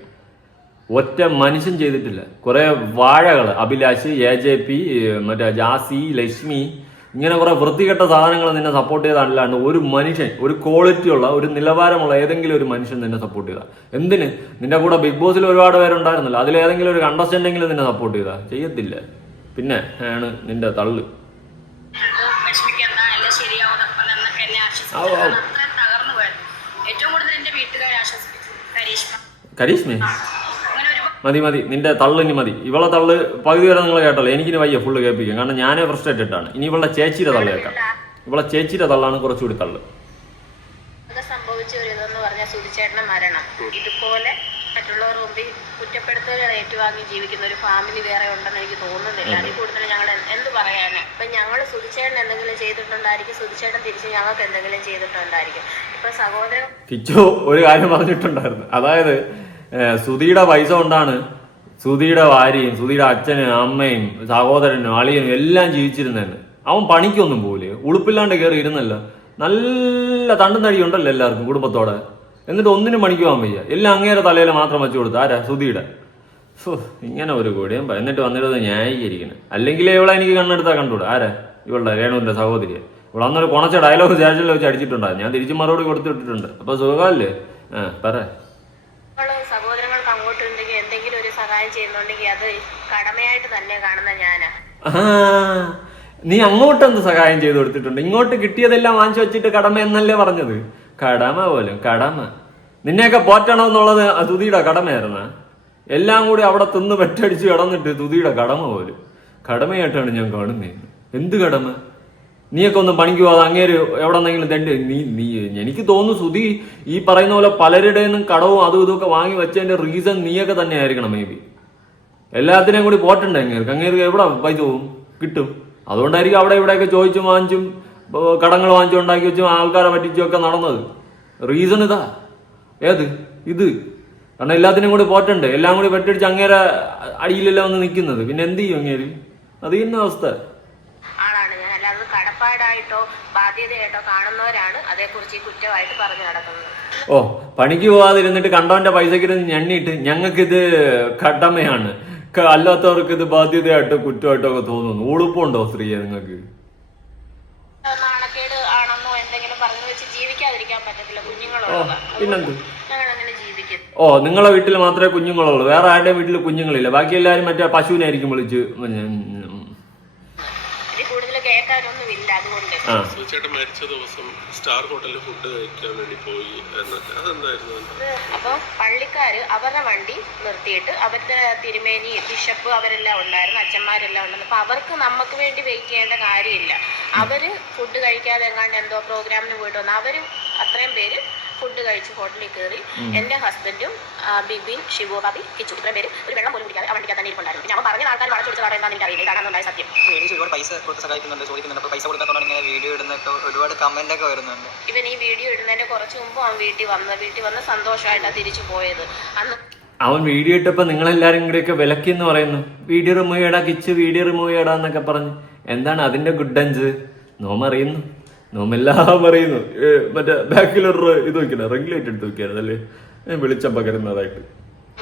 ഒറ്റ മനുഷ്യൻ ചെയ്തിട്ടില്ല. കുറെ വാഴകൾ, അഭിലാഷ്, AJP, മറ്റേ ജാസി, ലക്ഷ്മി, ഇങ്ങനെ കുറെ വൃത്തികെട്ട സാധനങ്ങൾ നിന്നെ സപ്പോർട്ട് ചെയ്തല്ലാണ്ട് ഒരു മനുഷ്യൻ, ഒരു ക്വാളിറ്റി ഉള്ള, ഒരു നിലവാരമുള്ള ഏതെങ്കിലും ഒരു മനുഷ്യൻ നിന്നെ സപ്പോർട്ട് ചെയ്താ? എന്തിന്? നിന്റെ കൂടെ ബിഗ് ബോസിൽ ഒരുപാട് പേരുണ്ടായിരുന്നല്ലോ, അതിലേതെങ്കിലും ഒരു കണ്ടസ്റ്റന്റെങ്കിലും നിന്നെ സപ്പോർട്ട് ചെയ്താ? ചെയ്യത്തില്ല. പിന്നെ ആണ് നിന്റെ തള്ളു. കരീഷ്മ മതി, നിന്റെ തള്ളിന് മതി. ഇവളെ തള്ളു പകുതി വരെ നിങ്ങൾ കേട്ടല്ലോ. എനിക്കിനി വയ്യ ഫുള്ള് കേൾപ്പിക്കും, കാരണം ഞാനേ ഫ്രസ്ട്രേറ്റഡ് ആണ്. ഇനി ഇവളുടെ ചേച്ചിയുടെ തള്ളു കേൾക്കാം. ഇവളെ ചേച്ചിയുടെ തള്ളാണ് കുറച്ചുകൂടി തള്ളു. സംഭവിച്ച ഒരു ഇതെന്ന് പറഞ്ഞാൽ സുധിച്ചേട്ടന്റെ മരണം. ഇതുപോലെ മറ്റുള്ളവർ മുമ്പിൽ കുറ്റപ്പെടുത്തലുകൾ ഏറ്റുവാങ്ങി ജീവിക്കുന്ന ഒരു ഫാമിലി വേറെ ഉണ്ടെന്ന് എനിക്ക് തോന്നുന്നില്ല. അതിൽ കൂടുതൽ ഞങ്ങൾ എന്ത് പറയാന്? ഇപ്പൊ ഞങ്ങൾ സുധിച്ചേട്ടൻ എന്തെങ്കിലും ചെയ്തിട്ടുണ്ടായിരിക്കും, സുധിച്ചേട്ടൻ തിരിച്ച് ഞങ്ങൾക്ക് എന്തെങ്കിലും ചെയ്തിട്ടുണ്ടായിരിക്കും. ഇപ്പൊ സഹോദരൻ കിച്ചു ഒരു കാര്യം പറഞ്ഞിട്ടുണ്ടായിരുന്നു. അതായത് സുധിയുടെ പൈസ കൊണ്ടാണ് സുധിയുടെ ഭാര്യയും സുധിയുടെ അച്ഛനും അമ്മയും സഹോദരനും അളിയനും എല്ലാം ജീവിച്ചിരുന്നതെന്ന്. അവൻ പണിക്കൊന്നും പോലെ ഉളുപ്പില്ലാണ്ട് കയറി ഇരുന്നല്ലോ. നല്ല തണ്ടും തടി ഉണ്ടല്ലോ എല്ലാവർക്കും കുടുംബത്തോടെ. എന്നിട്ട് ഒന്നിനും പണിക്ക് പോകാൻ വയ്യ. എല്ലാം അങ്ങേരെ തലയിൽ മാത്രം വെച്ചു കൊടുത്തു. ആരാ? സുധിയുടെ. ഇങ്ങനെ ഒരു കൂടിയും എന്നിട്ട് വന്നിരുന്നത് ന്യായീകരിക്കണം. അല്ലെങ്കിൽ ഇവളെ എനിക്ക് കണ്ണെടുത്താൽ കണ്ടുകൂടാ. ആരാ? ഇവളുടെ രേണുവിന്റെ സഹോദരിയെ. ഇവിടെ അന്നൊരു കുണച്ച ഡയലോഗ് സ്റ്റേഷനിൽ വെച്ച് അടിച്ചിട്ടുണ്ടായിരുന്നു. ഞാൻ തിരിച്ചു മറുപടി കൊടുത്തിട്ടിട്ടുണ്ട്. അപ്പൊ സുഖമല്ലേ? പറ. സഹോദരങ്ങൾക്ക് അങ്ങോട്ട് എന്തെങ്കിലും ഒരു സഹായം ചെയ്യുന്നുണ്ടെങ്കിൽ അത് കടമയായിട്ട് തന്നെ കാണുന്ന ഞാനാ. നീ അങ്ങോട്ട് എന്ത് സഹായം ചെയ്തു കൊടുത്തിട്ടുണ്ട്? ഇങ്ങോട്ട് കിട്ടിയതെല്ലാം വാങ്ങിച്ചു വെച്ചിട്ട് കടമ എന്നല്ലേ പറഞ്ഞത്? കടമ പോലും കടമ. നിന്നെയൊക്കെ പോറ്റണമെന്നുള്ളത് തുതിയുടെ കടമയായിരുന്ന? എല്ലാം കൂടി അവിടെ തിന്ന് പെറ്റടിച്ച് കിടന്നിട്ട് തുതിയുടെ കടമ പോലും കടമയായിട്ടാണ് ഞാൻ കാണുന്നത്. എന്ത് കടമ? നീയൊക്കെ ഒന്നും പണിക്ക് പോകാതെ അങ്ങേര് എവിടെ നിന്നെങ്കിലും നീ എനിക്ക് തോന്നുന്നു സുധി ഈ പറയുന്ന പോലെ പലരുടെ നിന്നും കടവും അതും ഇതൊക്കെ വാങ്ങി വെച്ചതിന്റെ റീസൺ നീയൊക്കെ തന്നെ ആയിരിക്കണം. മേ ബി എല്ലാത്തിനെയും കൂടി പോറ്റണ്ടേ അങ്ങേർക്ക്? അങ്ങേർക്ക് എവിടെ പൈസ പോവും? കിട്ടും. അതുകൊണ്ടായിരിക്കും അവിടെ ഇവിടെയൊക്കെ ചോദിച്ചും വാങ്ങിച്ചും കടങ്ങൾ വാങ്ങിച്ചുണ്ടാക്കി വെച്ചും ആൾക്കാരെ പറ്റിച്ചുമൊക്കെ നടന്നത്. റീസൺ ഇതാ. ഏത് ഇത്? കാരണം എല്ലാത്തിനും കൂടി പോറ്റണ്ടേ, എല്ലാം കൂടി പെട്ടടിച്ച് അങ്ങേരെ അടിയിലെല്ലാം വന്ന് നിൽക്കുന്നത്. പിന്നെ എന്ത് ചെയ്യും അങ്ങേര്? അത് ഇന്ന അവസ്ഥ. ആളാണ് ഞാൻ, അല്ലാതെ കടപ്പാടായിട്ടോ ബാധ്യതയായിട്ടോ കാണുന്നവരാണ് അതേക്കുറിച്ച് ഈ കുറ്റമായിട്ട് പറഞ്ഞു നടക്കുന്നത്. ഓ, പണിക്ക് പോവാതിരുന്നിട്ട് കണ്ടവന്റെ പൈസക്കിരുന്ന് ഞണ്ണിയിട്ട് ഞങ്ങൾക്കിത് കടമയാണ്, അല്ലാത്തവർക്ക് ഇത് ബാധ്യതയായിട്ടോ കുറ്റമായിട്ടോ ഒക്കെ തോന്നുന്നു. ഉളുപ്പുണ്ടോ സ്ത്രീയെ നിങ്ങൾക്ക്? നാണക്കേട് ആണെന്നോ എന്തെങ്കിലും പറഞ്ഞു വെച്ച് ജീവിക്കാതിരിക്കാൻ പറ്റത്തില്ല. കുഞ്ഞുങ്ങളുള്ള പിന്നെന്ത്? ഞങ്ങൾ അങ്ങനെ ജീവിക്കും. ഓ, നിങ്ങളെ വീട്ടിൽ മാത്രമേ കുഞ്ഞുങ്ങളുള്ളൂ, വേറെ ആരുടെയും വീട്ടിൽ കുഞ്ഞുങ്ങളില്ല. ബാക്കി എല്ലാവരും മറ്റേ പശുവിനായിരിക്കും വിളിച്ച്. ഇതിൽ കൂടുതൽ കേൾക്കാനൊന്നുമില്ല. അതുകൊണ്ട് ചേട്ടൻ മരിച്ച ദിവസം സ്റ്റാർ ഹോട്ടലിൽ ഫുഡ് കഴിക്കാൻ വേണ്ടി പോയി എന്നൊക്കെ, അതെന്തായിരുന്നു? അപ്പൊ പള്ളിക്കാര് അവരുടെ വണ്ടി നിർത്തിയിട്ട് അവരുടെ തിരുമേനി ബിഷപ്പ് അവരെല്ലാം ഉണ്ടായിരുന്നു, അച്ഛന്മാരെല്ലാം ഉണ്ടായിരുന്നു. അപ്പൊ അവർക്ക് നമുക്ക് വേണ്ടി വെയിറ്റ് ചെയ്യേണ്ട കാര്യമില്ല. അവര് ഫുഡ് കഴിക്കാതെ എങ്ങാണ്ട് എന്തോ പ്രോഗ്രാമിന് പോയിട്ട് വന്നു. അവര് അത്രയും പേര് ഫുഡ് കഴിച്ച് ഹോട്ടലിൽ കയറി. എന്റെ ഹസ്ബൻഡും ബിബിൻ, ഷിബു, ബാബി, കിച്ചു ഇത്രയും പേര് ഒരു വെള്ളം പോലും കുടിക്കാതെ ആ വണ്ടിക്കകത്ത് തന്നെ ഇരിപ്പുണ്ടായിരുന്നു. പിന്നെ അവൻ പറഞ്ഞ ആൾക്കാർ വളച്ചു കൊടുത്ത കാര്യം എന്താണെന്ന് എനിക്കറിയില്ല. ഇതാണ് ഉണ്ടായ സത്യം. ഒരുപാട് പൈസ കൊടുത്ത് സഹായിക്കുന്നുണ്ട്, ചോദിക്കുന്നുണ്ട്. അപ്പോൾ പൈസ കൊടുക്കാത്തതുകൊണ്ട് ഇങ്ങനെ വീഡിയോ ഇടുന്നൊക്കെ ഒരുപാട് കമന്റ് ഒക്കെ വരുന്നുണ്ട്. ഇവൻ ഈ വീഡിയോ ഇടുന്നതിന്റെ കുറച്ച് മുമ്പ് അവൻ വീട്ടിൽ വന്ന് സന്തോഷമായിട്ടാണ് തിരിച്ചു പോയത്. അന്ന് അവൻ വീഡിയോ ഇട്ടപ്പോൾ നിങ്ങളെല്ലാരും കൂടെയൊക്കെ വിലക്കിന്ന് പറയുന്നു. വീഡിയോ റിമൂവ് ചെയ്യടാ കിച്ച്, വീഡിയോ റിമൂവ് ചെയ്യടാ എന്നൊക്കെ പറഞ്ഞു. എന്താണ് അതിന്റെ ഗുഡൻസ്? നോമ അറിയുന്നു, നോമെല്ലാം അറിയുന്നു. മറ്റേ ബാക്കിലൊരു ഇത് വെക്കണം, റെഗുലേറ്റ് എടുത്ത് വെക്കാനല്ലേ വെളിച്ചം പകരുന്നതായിട്ട്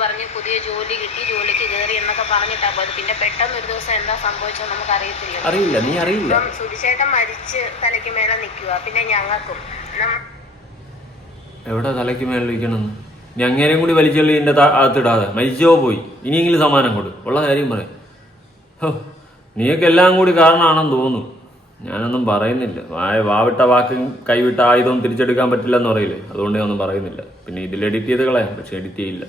പറഞ്ഞ് പുതിയ ജോലി കിട്ടി, ജോലിക്ക് കയറി എന്നൊക്കെ പറഞ്ഞിട്ടാ പോയത്. പിന്നെ പെട്ടെന്ന് ഒരു ദിവസം എന്താ സംഭവിച്ചത് നമുക്ക് അറിയത്തില്ല. നീ അറിയില്ല. സുധിച്ചേട്ടൻ മരിച്ച് തലയ്ക്ക് മേലെ നിൽക്കുക. പിന്നെ ഞങ്ങൾക്കും എവിടെ തലയ്ക്ക് മേളിരിക്കണമെന്ന് ഞങ്ങേരെയും കൂടി വലിച്ചള്ളി എന്റെ അകത്തിടാതെ മരിച്ചോ പോയി. ഇനിയെങ്കിലും സമാനം കൊടു, ഉള്ള കാര്യം പറയാം. നീയൊക്കെ എല്ലാം കൂടി കാരണമാണെന്ന് തോന്നുന്നു. ഞാനൊന്നും പറയുന്നില്ല. വാവിട്ട വാക്കും കൈവിട്ട ആയുധവും തിരിച്ചെടുക്കാൻ പറ്റില്ലെന്ന് പറയില്ലേ, അതുകൊണ്ട് ഞാൻ ഒന്നും പറയുന്നില്ല. പിന്നെ ഇതിൽ എഡിറ്റ് ചെയ്ത് കളയാം, പക്ഷെ എഡിറ്റ് ചെയ്യില്ല.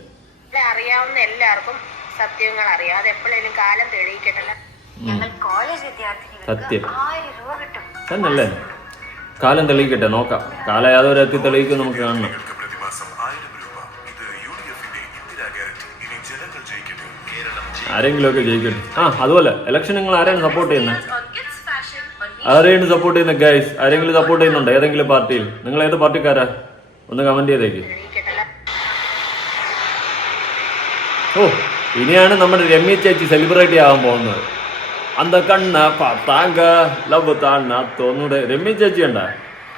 അറിയാവുന്ന എല്ലാവർക്കും സത്യങ്ങൾ അറിയാം. അത് എപ്പോഴേലും കാലം തെളിയിക്കട്ടല്ല. ഞങ്ങൾ കോളേജ് സത്യം തന്നല്ലേ? കാലം തെളിയിക്കട്ടെ, നോക്കാം. കാലം യാതൊരു എത്തി തെളിയിക്കും, നമുക്ക് കാണണം. ആരെങ്കിലും ഒക്കെ ജയിക്കട്ടെ. അതുപോലെ ഇലക്ഷൻ നിങ്ങൾ ആരെയാണ് സപ്പോർട്ട് ചെയ്യുന്നത്? ആരെയാണ് സപ്പോർട്ട് ചെയ്യുന്നത് ഗൈസ്? ആരെങ്കിലും സപ്പോർട്ട് ചെയ്യുന്നുണ്ടോ ഏതെങ്കിലും പാർട്ടിയിൽ? നിങ്ങൾ ഏത് പാർട്ടിക്കാരാ? ഒന്ന് കമന്റ് ചെയ്തേക്ക്. ഓ, ഇനിയാണ് നമ്മുടെ രമ്യ ചേച്ചി സെലിബ്രിറ്റി ആവാൻ പോകുന്നത്. അന്ത കണ്ണ താങ്ക ലവ് താണ്ണ തോന്നൂടെ. രമ്യ ചേച്ചി ഉണ്ട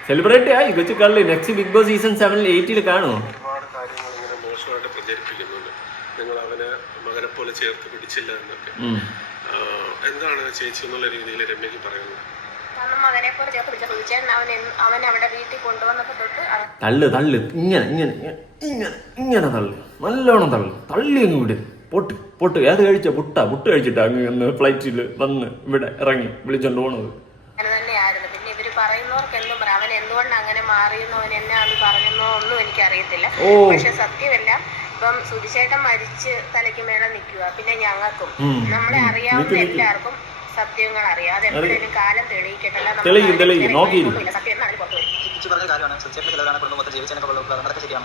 സെലിബ്രിറ്റി ആയി കൊച്ചു കള്ളി. നെക്സ്റ്റ് ബിഗ് ബോസ് സീസൺ 7 8 കാണുമോ? ഒരുപാട് കാര്യങ്ങൾ ഇങ്ങനെ മോശമായിട്ട് പ്രചരിപ്പിക്കുന്നുണ്ട്. നിങ്ങൾ അവനെ മകനെ പോലെ ചേർത്ത് പിടിച്ചില്ല എന്നൊക്കെ. എന്താണ് ചേച്ചി എന്നുള്ള രീതിയിൽ രമ്യക്ക് പറയുന്നത്? മകനെ പോലെ ചേർത്ത് പിടിച്ച സുധിച്ചേട്ടൻ അവൻ അവിടെ വീട്ടിൽ കൊണ്ടുവന്നപ്പോ തൊട്ട് തള്ളു ഇങ്ങനെ തള്ളു, നല്ലോണം തള്ളി അങ്ങ് വിട്. പൊട്ട് ഏത് കഴിച്ച പുട്ട് കഴിച്ചിട്ട് അങ്ങ് ഫ്ലൈറ്റിൽ വന്ന് ഇവിടെ ഇറങ്ങി വിളിച്ചോണ്ട് പോണത്. അങ്ങനെ തന്നെയായിരുന്നു. പിന്നെ ഇവര് പറയുന്നവർക്ക് എന്തും പറയാം. അവൻ എന്തുകൊണ്ട് അങ്ങനെ മാറിയെന്നോ അവൻ എന്നെ അത് പറഞ്ഞെന്നോ ഒന്നും എനിക്കറിയത്തില്ല. പക്ഷെ സത്യമെല്ലാം ഇപ്പം സുധിച്ചേട്ടൻ മരിച്ച് തലയ്ക്ക് മേലെ നിൽക്കുക. പിന്നെ ഞങ്ങൾക്കും നമ്മളെ അറിയാവുന്ന എല്ലാവർക്കും സത്യങ്ങൾ അറിയാം. അത് എപ്പോഴേലും കാലം തെളിയിക്കട്ടല്ല.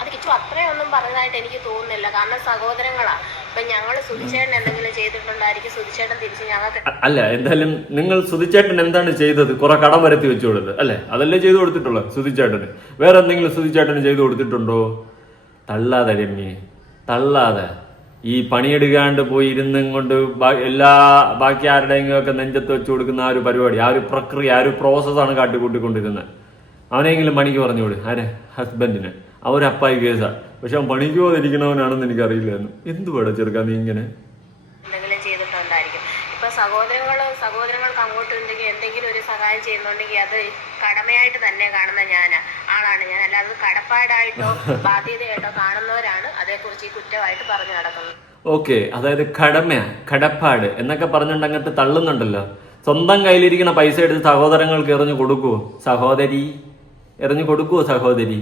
അത് കിച്ചു അത്രയൊന്നും പറഞ്ഞതായിട്ട് എനിക്ക് തോന്നുന്നില്ല. കാരണം സഹോദരങ്ങളാ. ഇപ്പൊ ഞങ്ങള് സുധിച്ചേട്ടൻ എന്തെങ്കിലും ചെയ്തിട്ടുണ്ടായിരിക്കും, സുധിച്ചേട്ടൻ തിരിച്ച് ഞങ്ങൾക്ക്. അല്ല, എന്തായാലും നിങ്ങൾ സുധിച്ചേട്ടൻ എന്താണ് ചെയ്തത്? കുറെ കടം വരത്തി വെച്ചു കൊടുത്തത് അല്ലെ? അതല്ലേ ചെയ്തു കൊടുത്തിട്ടുള്ളത് സുധിച്ചേട്ടന്? വേറെ എന്തെങ്കിലും സുധിച്ചേട്ടന് ചെയ്തു കൊടുത്തിട്ടുണ്ടോ? തള്ളാതെ രമ്യെ, തള്ളാതെ. ഈ പണിയെടുക്കാണ്ട് പോയി ഇരുന്നും കൊണ്ട് ബാക്കി ആരുടെയെങ്കിലും ഒക്കെ നെഞ്ചത്ത് വെച്ച് കൊടുക്കുന്ന ആ ഒരു പരിപാടി, ആ ഒരു പ്രക്രിയ, ആ ഒരു പ്രോസസ്സാണ് കാട്ടിക്കൂട്ടിക്കൊണ്ടിരുന്നത്. അവനെങ്കിലും പണിക്ക് പറഞ്ഞുകൂടി. ആരെ? ഹസ്ബൻഡിന്. അവരപ്പായി കേസാ. പക്ഷെ അവൻ പണിക്ക് പോകാതിരിക്കണവനാണെന്ന് എനിക്കറിയില്ലായിരുന്നു. എന്തുവാടാ ചെറുക്കാൻ നീ ഇങ്ങനെ? എന്തെങ്കിലും ചെയ്തിട്ടുണ്ടായിരിക്കും. ഇപ്പൊ സഹോദരങ്ങൾക്ക് അങ്ങോട്ട് എന്തെങ്കിലും ഒരു സഹായം ചെയ്യുന്നുണ്ടെങ്കിൽ അത് കടമയായിട്ട് തന്നെ കാണുന്ന ആളാണ് ഞാൻ. അല്ലാതെ കടപ്പാടായിട്ടോ ബാധ്യതയായിട്ടോ കാണുന്നവരാണ് അതേക്കുറിച്ച് ഈ കുറ്റമായിട്ട് പറഞ്ഞു നടക്കുന്നത്. ഓക്കെ, അതായത് കടപ്പാട് എന്നൊക്കെ പറഞ്ഞുകൊണ്ട് അങ്ങോട്ട് തള്ളുന്നുണ്ടല്ലോ. സ്വന്തം കയ്യിലിരിക്കുന്ന പൈസ എടുത്ത് സഹോദരങ്ങൾക്ക് എറിഞ്ഞു കൊടുക്കുവോ സഹോദരി? എറിഞ്ഞു കൊടുക്കുവോ സഹോദരി?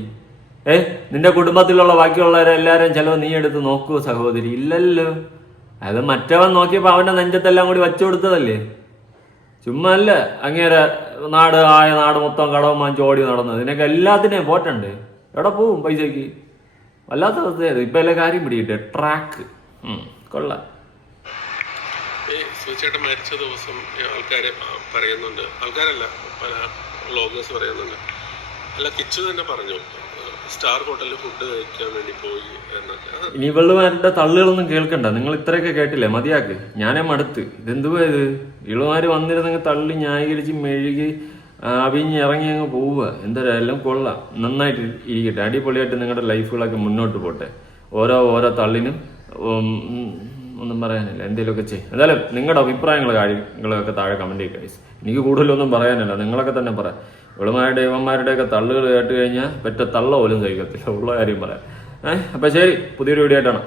നിന്റെ കുടുംബത്തിലുള്ള ബാക്കിയുള്ളവരെല്ലാരും ചിലവ് നീ എടുത്ത് നോക്കുവോ സഹോദരി? ഇല്ലല്ലോ. അത് മറ്റവൻ നോക്കിയപ്പോ അവന്റെ നെഞ്ചത്തെല്ലാം കൂടി വച്ചു കൊടുത്തതല്ലേ. ചുമ്മാ അല്ല അങ്ങേരെ നാട് മൊത്തം കടവും വാങ്ങിച്ച് ഓടി നടന്നത്. ഇതിനൊക്കെ എല്ലാത്തിനെയും പോറ്റണ്ടേ? എവിടെ പോവും പൈസക്ക്? വല്ലാത്ത അവസ്ഥയായത്. ഇപ്പൊ എല്ലാ കാര്യം പിടികിട്ടെ. ട്രാക്ക് കൊള്ളാം. സുധിച്ചേട്ടൻ മരിച്ച ദിവസം ആൾക്കാരെ പറയുന്നുണ്ട്, ആൾക്കാരല്ല പല വ്ളോഗേഴ്സ് പറയുന്നുണ്ട്. അല്ല, കിച്ചു തന്നെ പറഞ്ഞു സ്റ്റാർ ഹോട്ടലിൽ ഫുഡ് കഴിക്കാൻ വേണ്ടി പോയി എന്നൊക്കെ. ഇനി ഇവളുമാരുടെ തള്ളുകളൊന്നും കേൾക്കണ്ട. നിങ്ങൾ ഇത്രയൊക്കെ കേട്ടില്ലേ, മതിയാക്ക്. ഞാനേ മടുത്ത്. ഇതെന്തുവാ ഇത്? ഇവളുമാര് വന്നിരുന്നെങ്കിൽ തള്ളി ന്യായീകരിച്ച് മെഴുകി അവിഞ്ഞ് ഇറങ്ങി അങ്ങ് പോവുക. എന്തായാലും കൊള്ളാം, നന്നായിട്ട് ഇരിക്കട്ടെ, അടിപൊളിയായിട്ട് നിങ്ങളുടെ ലൈഫുകളൊക്കെ മുന്നോട്ട് പോട്ടെ. ഓരോ തള്ളിനും ഒന്നും പറയാനില്ല, എന്തെങ്കിലുമൊക്കെ ചെയ്യും. എന്തായാലും നിങ്ങളുടെ അഭിപ്രായങ്ങൾ കാര്യങ്ങളൊക്കെ താഴെ കമന്റ് ചെയ്യുക. എനിക്ക് കൂടുതലൊന്നും പറയാനില്ല, നിങ്ങളൊക്കെ തന്നെ പറയാം. ഇവളുമാരുടെ ഇവന്മാരുടെയൊക്കെ തള്ളുകൾ കേട്ട് കഴിഞ്ഞാൽ പെറ്റ തള്ള പോലും സഹിക്കത്തില്ല, ഉള്ള കാര്യം പറയാം. അപ്പം ശരി, പുതിയൊരു വീഡിയോ ആയിട്ടാണ്.